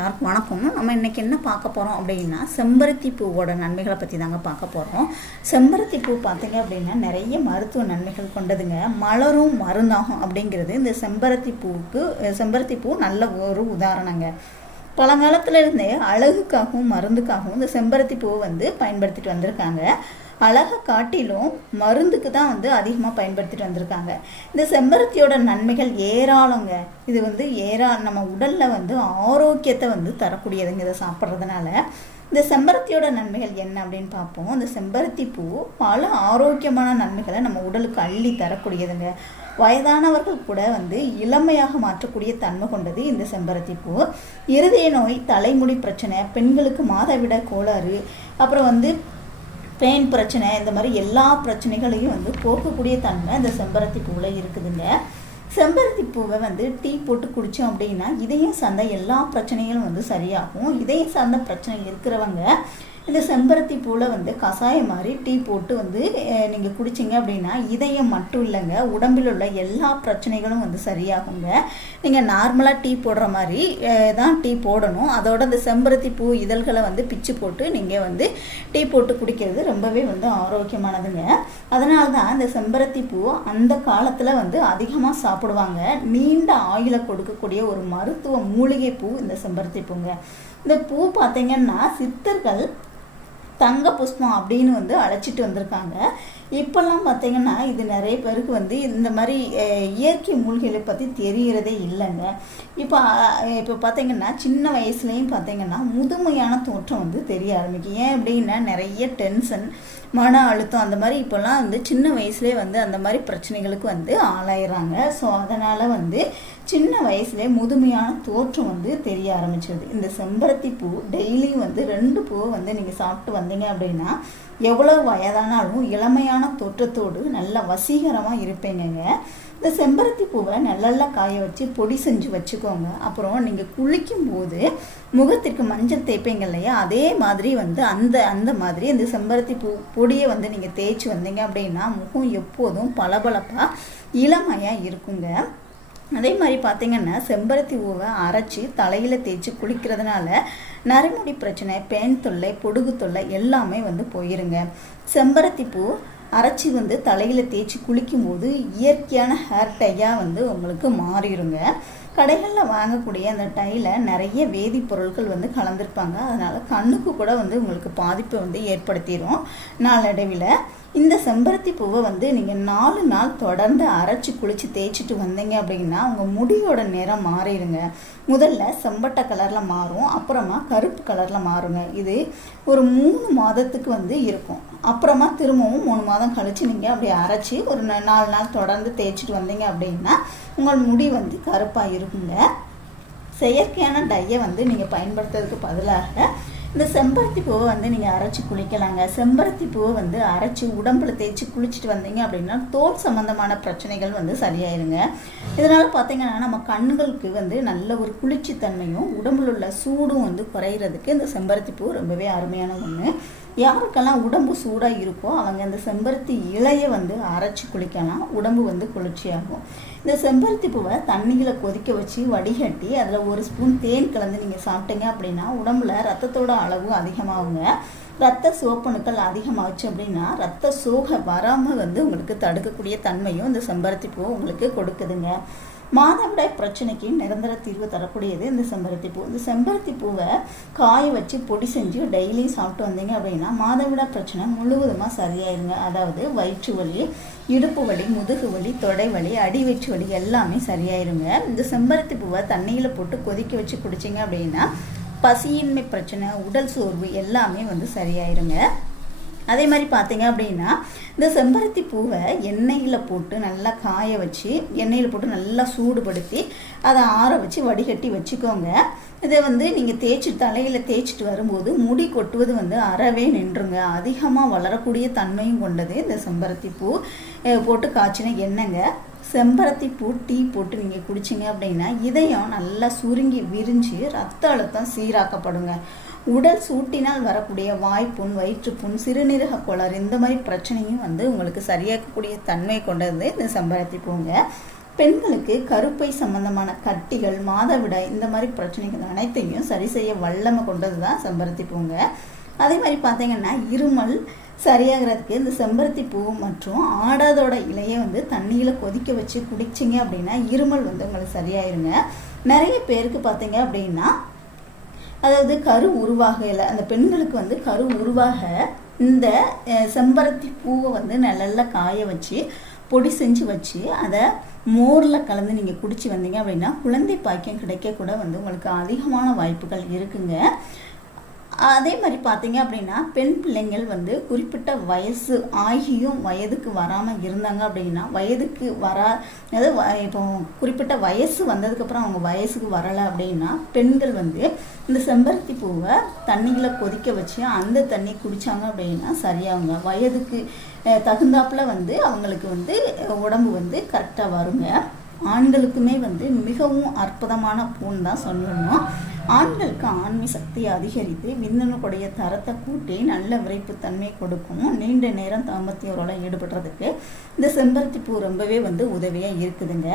எல்லாருக்கும் வணக்கம் நம்ம இன்றைக்கி என்ன பார்க்க போகிறோம் அப்படின்னா செம்பருத்தி பூவோட நன்மைகளை பற்றி தாங்க பார்க்க போகிறோம் செம்பருத்தி பூ பார்த்தீங்க அப்படின்னா நிறைய மருத்துவ நன்மைகள் கொண்டதுங்க. மலரும் மருந்தாகும் அப்படிங்கிறது இந்த செம்பருத்தி பூவுக்கு செம்பருத்தி பூ நல்ல ஒரு உதாரணங்க. பழங்காலத்துல இருந்தே அழகுக்காகவும் மருந்துக்காகவும் இந்த செம்பருத்தி பூவை வந்து பயன்படுத்திட்டு வந்திருக்காங்க. அழகை காட்டிலும் மருந்துக்கு தான் வந்து அதிகமாக பயன்படுத்திட்டு வந்திருக்காங்க. இந்த செம்பருத்தியோட நன்மைகள் ஏராளங்க. இது வந்து ஏரா நம்ம உடலில் வந்து ஆரோக்கியத்தை வந்து தரக்கூடியதுங்க இதை சாப்பிட்றதுனால. இந்த செம்பருத்தியோட நன்மைகள் என்ன அப்படின்னு பார்ப்போம். இந்த செம்பருத்தி பூ பல ஆரோக்கியமான நன்மைகளை நம்ம உடலுக்கு அள்ளி தரக்கூடியதுங்க. வயதானவர்கள் கூட வந்து இளமையாக மாற்றக்கூடிய தன்மை கொண்டது இந்த செம்பருத்தி பூ. இருதய நோய் தலைமுடி பிரச்சனை பெண்களுக்கு மாதவிட கோளாறு அப்புறம் வந்து பெயின் பிரச்சனை இந்த மாதிரி எல்லா பிரச்சனைகளையும் வந்து போக்கக்கூடிய தன்மை இந்த செம்பருத்தி பூவில் இருக்குதுங்க. செம்பருத்தி பூவை வந்து டீ போட்டு குடித்தோம் அப்படின்னா இதயம் சார்ந்த எல்லா பிரச்சனைகளும் வந்து சரியாகும். இதயம் சார்ந்த பிரச்சனை இருக்கிறவங்க இந்த செம்பருத்தி பூவில் வந்து கஷாயம் மாதிரி டீ போட்டு வந்து நீங்கள் குடிச்சிங்க அப்படின்னா இதயம் மட்டும் இல்லைங்க. உடம்பில் உள்ள எல்லா பிரச்சனைகளும் வந்து சரியாகுங்க. நீங்கள் நார்மலாக டீ போடுற மாதிரி தான் டீ போடணும். அதோட இந்த செம்பருத்தி பூ இதழ்களை வந்து பிச்சு போட்டு நீங்கள் வந்து டீ போட்டு குடிக்கிறது ரொம்பவே வந்து ஆரோக்கியமானதுங்க. அதனால தான் இந்த செம்பருத்தி பூ அந்த காலத்தில் வந்து அதிகமாக சாப்பிடுவாங்க. நீண்ட ஆயுளை கொடுக்கக்கூடிய ஒரு மருத்துவ மூலிகை பூ இந்த செம்பருத்தி பூங்க. இந்த பூ பார்த்தீங்கன்னா சித்தர்கள் தங்க புஷ்பம் அப்படின்னு வந்து அழைச்சிட்டு வந்திருக்காங்க. இப்போல்லாம் பார்த்தீங்கன்னா இது நிறைய பேருக்கு வந்து இந்த மாதிரி இயற்கை மூலிகைகளை பற்றி தெரிகிறதே இல்லைங்க. இப்போ இப்போ பார்த்தீங்கன்னா சின்ன வயசுலேயும் பார்த்தீங்கன்னா முதுமையான தோற்றம் வந்து தெரிய ஆரம்பிக்கும். ஏன் அப்படின்னா நிறைய டென்ஷன் மன அழுத்தம் அந்த மாதிரி இப்போல்லாம் வந்து சின்ன வயசுலேயே வந்து அந்த மாதிரி பிரச்சனைகளுக்கு வந்து ஆளாயிறாங்க ஸோ அதனால் வந்து சின்ன வயசுலேயே முதுமையான தோற்றம் வந்து தெரிய ஆரம்பிச்சிருது. இந்த செம்பருத்தி பூ டெய்லியும் வந்து ரெண்டு பூவை வந்து நீங்கள் சாப்பிட்டு வந்தீங்க அப்படின்னா எவ்வளோ வயதானாலும் இளமையான தோற்றத்தோடு நல்ல வசீகரமாக இருப்பீங்கங்க. இந்த செம்பருத்தி பூவை நல்லா காய வச்சு பொடி செஞ்சு வச்சுக்கோங்க. அப்புறம் நீங்கள் குளிக்கும் போது முகத்திற்கு மஞ்சள் தேய்ப்பீங்க இல்லையா? அதே மாதிரி வந்து அந்த அந்த மாதிரி இந்த செம்பருத்தி பூ பொடியை வந்து நீங்கள் தேய்ச்சி வந்தீங்க அப்படின்னா முகம் எப்போதும் பளபளப்பாக இளமையாக இருக்குங்க. அதே மாதிரி பார்த்தீங்கன்னா செம்பருத்தி பூவை அரைச்சி தலையில் தேய்ச்சி குளிக்கிறதுனால நரைமுடி பிரச்சனை பேன் தொல்லை பொடுகு தொல்லை எல்லாமே வந்து போயிருங்க. செம்பருத்தி பூ அரைச்சி வந்து தலையில் தேய்ச்சி குளிக்கும்போது இயற்கையான ஹேர் டையாக வந்து உங்களுக்கு மாறிடுங்க. கடைகளில் வாங்கக்கூடிய அந்த டையில் நிறைய வேதிப்பொருட்கள் வந்து கலந்துருப்பாங்க. அதனால் கண்ணுக்கு கூட வந்து உங்களுக்கு பாதிப்பை வந்து ஏற்படுத்திடும் நாளடைவில் இந்த செம்பருத்தி பூவை வந்து நீங்கள் நாலு நாள் தொடர்ந்து அரைச்சி குளித்து தேய்ச்சிட்டு வந்தீங்க அப்படின்னா உங்கள் முடியோட நிறம் மாறிடுங்க. முதல்ல செம்பட்டை கலரில் மாறும். அப்புறமா கருப்பு கலரில் மாறுங்க. இது ஒரு மூணு மாதத்துக்கு வந்து இருக்கும். அப்புறமா திரும்பவும் மூணு மாதம் கழித்து நீங்கள் அப்படி அரைச்சி ஒரு நாலு நாள் தொடர்ந்து தேய்ச்சிட்டு வந்தீங்க அப்படின்னா உங்கள் முடி வந்து கருப்பாக இருக்குங்க. செயற்கையான டையை வந்து நீங்கள் பயன்படுத்துறதுக்கு பதிலாக இந்த செம்பருத்தி பூவை வந்து நீங்கள் அரைச்சி குளிக்கலாங்க. செம்பருத்தி பூவை வந்து அரைச்சி உடம்புல தேய்ச்சி குளிச்சுட்டு வந்தீங்க அப்படின்னா தோல் சம்பந்தமான பிரச்சனைகள் வந்து சரியாயிருங்க. இதனால் பார்த்தீங்கன்னா நம்ம கண்களுக்கு வந்து நல்ல ஒரு குளிர்ச்சி தன்மையும் உடம்புல உள்ள சூடும் வந்து குறையிறதுக்கு இந்த செம்பருத்தி பூ ரொம்பவே அருமையான ஒன்று யாருக்கெல்லாம் உடம்பு சூடாக இருக்கோ அவங்க இந்த செம்பருத்தி இலையை வந்து அரைச்சி குளிக்கலாம். உடம்பு வந்து குளிர்ச்சியாகும். இந்த செம்பருத்தி பூவை தண்ணியில் கொதிக்க வச்சு வடிகட்டி அதில் ஒரு ஸ்பூன் தேன் கலந்து நீங்கள் சாப்பிட்டீங்க அப்படின்னா உடம்புல ரத்தத்தோட அளவு அதிகமாகுங்க. ரத்த சோப்பணுக்கள் அதிகமாகச்சு அப்படின்னா ரத்த சோகை வராமல் வந்து உங்களுக்கு தடுக்கக்கூடிய தன்மையும் இந்த செம்பருத்தி பூ உங்களுக்கு கொடுக்குதுங்க. மாதவிடாய் பிரச்சனைக்கு நிரந்தர தீர்வு தரக்கூடியது இந்த செம்பருத்தி பூ. இந்த செம்பருத்தி பூவை காய வச்சு பொடி செஞ்சு டெய்லி சாப்பிட்டு வந்தீங்க அப்படின்னா மாதவிடாய் பிரச்சனை முழுவதுமாக சரியாயிருங்க. அதாவது வயிற்று வலி இடுப்பு வலி முதுகு வலி தொடை வலி அடி வயிற்று வலி எல்லாமே சரியாயிருங்க. இந்த செம்பருத்தி பூவை தண்ணியில் போட்டு கொதிக்க வச்சு குடிச்சிங்க அப்படின்னா பசியின்மை பிரச்சனை உடல் சோர்வு எல்லாமே வந்து சரியாயிருங்க. அதே மாதிரி பார்த்தீங்க அப்படின்னா இந்த செம்பருத்தி பூவை எண்ணெயில் போட்டு நல்லா காய வச்சு எண்ணெயில் போட்டு நல்லா சூடுபடுத்தி அதை ஆற வச்சு வடிகட்டி வச்சுக்கோங்க. இதை வந்து நீங்கள் தேய்ச்சி தலையில் தேய்ச்சிட்டு வரும்போது முடி கொட்டுவது வந்து அறவே நின்றுங்க. அதிகமாக வளரக்கூடிய தன்மையும் கொண்டது இந்த செம்பருத்தி பூ. போட்டு காய்ச்சின எண்ணெய்ங்க. செம்பருத்தி பூ டீ போட்டு நீங்கள் குடிச்சிங்க அப்படின்னா இதயம் நல்லா சுருங்கி விரிஞ்சு ரத்த அழுத்தம் சீராக்கப்படுங்க. உடல் சூட்டினால் வரக்கூடிய வாய்ப்புண் வயிற்றுப்புண் சிறுநீரக கோளாறு இந்த மாதிரி பிரச்சனையும் வந்து உங்களுக்கு சரியாக்கக்கூடிய தன்மை கொண்டது இந்த செம்பருத்தி பூங்க. பெண்களுக்கு கருப்பை சம்பந்தமான கட்டிகள் மாதவிடாய் இந்த மாதிரி பிரச்சனைகள் அனைத்தையும் சரி செய்ய வல்லமை கொண்டது தான் செம்பருத்தி பூங்க. அதே மாதிரி பார்த்தீங்கன்னா இருமல் சரியாகிறதுக்கு இந்த செம்பருத்தி பூ மற்றும் ஆடாதோட இலையை வந்து தண்ணியில் கொதிக்க வச்சு குடிச்சிங்க அப்படின்னா இருமல் வந்து உங்களுக்கு சரியாயிருங்க. நிறைய பேருக்கு பார்த்தீங்க அப்படின்னா அதாவது கரு உருவாகல அந்த பெண்களுக்கு வந்து கரு உருவாக இந்த செம்பருத்தி பூவை வந்து நல்லா காய வச்சு பொடி செஞ்சு வச்சு அதை மோரில் கலந்து நீங்கள் குடிச்சு வந்தீங்க அப்படின்னா குழந்தை பாக்கியம் கிடைக்க கூட வந்து உங்களுக்கு அதிகமான வாய்ப்புகள் இருக்குங்க. அதே மாதிரி பார்த்தீங்க அப்படின்னா பெண் பிள்ளைங்கள் வந்து குறிப்பிட்ட வயசு ஆகியும் வயதுக்கு வராமல் இருந்தாங்க அப்படின்னா வயதுக்கு வரா அதாவது இப்போ குறிப்பிட்ட வயசு வந்ததுக்கப்புறம் அவங்க வயசுக்கு வரலை அப்படின்னா பெண்கள் வந்து இந்த செம்பருத்தி பூவை தண்ணியில் கொதிக்க வச்சு அந்த தண்ணி குடித்தாங்க அப்படின்னா சரியாகுங்க. வயதுக்கு தகுந்தாப்பில் தகுந்தாப்புல வந்து அவங்களுக்கு வந்து உடம்பு வந்து கரெக்டாக வருங்க. ஆண்களுக்குமே வந்து மிகவும் அற்புதமான பூன்னு தான் சொல்லணும் ஆண்களுக்கு ஆண்மை சக்தியை அதிகரித்து விந்தணுக்குடைய தரத்தை கூட்டி நல்ல விரைப்புத்தன்மை கொடுக்கும். நீண்ட நேரம் தாம்பத்திய உறவில் ஈடுபடுறதுக்கு இந்த செம்பருத்தி பூ ரொம்பவே வந்து உதவியாக இருக்குதுங்க.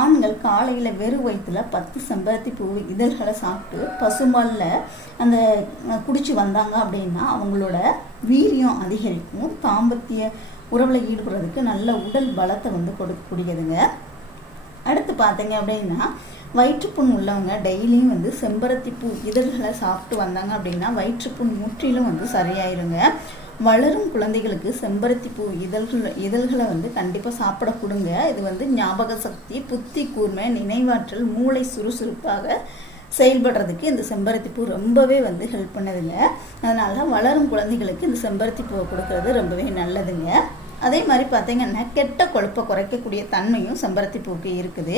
ஆண்கள் காலையில் வெறும் வயிற்றுல பத்து செம்பருத்தி பூ இதழ்களை சாப்பிட்டு பசுமல்ல அந்த குடிச்சு வந்தாங்க அப்படின்னா அவங்களோட வீரியம் அதிகரிக்கும். தாம்பத்திய உறவில் ஈடுபடுறதுக்கு நல்ல உடல் பலத்தை வந்து கொடுக்கக்கூடியதுங்க. அடுத்து பார்த்தீங்க அப்படின்னா வயிற்றுப்புண் உள்ளவங்க டெய்லியும் வந்து செம்பருத்தி பூ இதழ்களை சாப்பிட்டு வந்தாங்க அப்படின்னா வயிற்றுப்புண் முற்றிலும் வந்து சரியாயிருங்க. வளரும் குழந்தைகளுக்கு செம்பருத்தி பூ இதழ்கள் இதழ்களை வந்து கண்டிப்பாக சாப்பிட கொடுங்க. இது வந்து ஞாபக சக்தி புத்தி கூர்மை நினைவாற்றல் மூளை சுறுசுறுப்பாக செயல்படுறதுக்கு இந்த செம்பருத்தி பூ ரொம்பவே வந்து ஹெல்ப் பண்ணதுங்க. அதனால வளரும் குழந்தைகளுக்கு இந்த செம்பருத்தி பூவை கொடுக்கறது ரொம்பவே நல்லதுங்க. அதே மாதிரி பார்த்தீங்கன்னா கெட்ட கொழுப்பை குறைக்கக்கூடிய தன்மையும் செம்பருத்தி பூக்கு இருக்குது.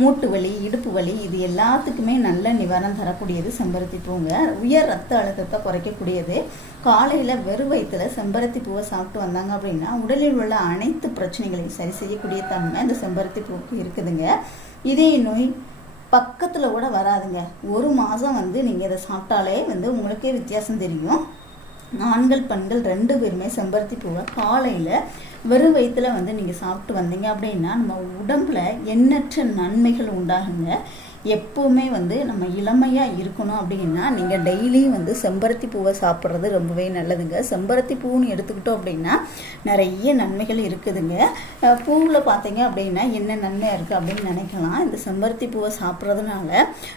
மூட்டு வலி இடுப்பு வலி இது எல்லாத்துக்குமே நல்ல நிவாரணம் தரக்கூடியது செம்பருத்தி பூங்க. உயர் ரத்த அழுத்தத்தை குறைக்கக்கூடியது. காலையில் வெறும் வயிற்றுல செம்பருத்தி பூவை சாப்பிட்டு வந்தாங்க அப்படின்னா உடலில் உள்ள அனைத்து பிரச்சனைகளையும் சரி செய்யக்கூடிய தன்மை இந்த செம்பருத்தி பூக்கு இருக்குதுங்க. இதே நோய் பக்கத்தில் கூட வராதுங்க. ஒரு மாதம் வந்து நீங்கள் இதை சாப்பிட்டாலே வந்து உங்களுக்கே வித்தியாசம் தெரியும். ஆண்கள் பெண்கள் ரெண்டு பேருமே செம்பருத்தி பூவை காலையில் வெறும் வயிற்றுல வந்து நீங்கள் சாப்பிட்டு வந்தீங்க அப்படின்னா நம்ம உடம்புல எண்ணற்ற நன்மைகள் உண்டாகுங்க. எப்போவுமே வந்து நம்ம இளமையாக இருக்கணும் அப்படின்னா நீங்கள் டெய்லியும் வந்து செம்பருத்தி பூவை சாப்பிட்றது ரொம்பவே நல்லதுங்க. செம்பருத்தி பூன்னு எடுத்துக்கிட்டோம் அப்படின்னா நிறைய நன்மைகள் இருக்குதுங்க. பூவில் பார்த்தீங்க அப்படின்னா என்ன நன்மையாக இருக்குது அப்படின்னு நினைக்கலாம். இந்த செம்பருத்தி பூவை சாப்பிட்றதுனால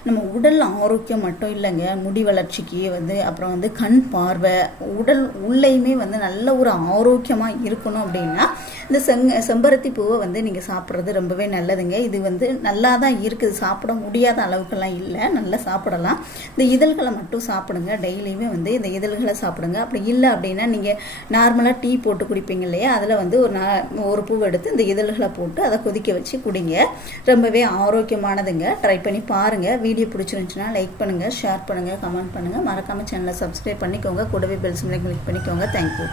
நம்ம உடல் ஆரோக்கியம் மட்டும் இல்லைங்க. முடி வளர்ச்சிக்கு வந்து அப்புறம் வந்து கண் பார்வை உடல் உள்ளேயுமே வந்து நல்ல ஒரு ஆரோக்கியமாக இருக்கணும் அப்படின்னா இந்த செங் செம்பருத்தி பூவை வந்து நீங்கள் சாப்பிட்றது ரொம்பவே நல்லதுங்க. இது வந்து நல்லா தான் இருக்குது. சாப்பிட முடியும் முடியாத அளவுக்கெல்லாம் இல்லை. நல்லா சாப்பிடலாம். இந்த இதழ்களை மட்டும் சாப்பிடுங்க. டெய்லியுமே வந்து இந்த இதழ்களை சாப்பிடுங்க. அப்படி இல்லை அப்படின்னா நீங்கள் நார்மலாக டீ போட்டு குடிப்பீங்க இல்லையா? அதில் வந்து ஒரு நா ஒரு பூ எடுத்து இந்த இதழ்களை போட்டு அதை கொதிக்க வச்சு குடிங்க. ரொம்பவே ஆரோக்கியமானதுங்க. ட்ரை பண்ணி பாருங்கள் வீடியோ பிடிச்சிருந்துச்சுன்னா லைக் பண்ணுங்கள் ஷேர் பண்ணுங்கள் கமெண்ட் பண்ணுங்கள் மறக்காமல் சேனலை சப்ஸ்கிரைப் பண்ணிக்கோங்க. கூடவே பெல்ஸ் கிளிக் பண்ணிக்கோங்க. தேங்க்யூ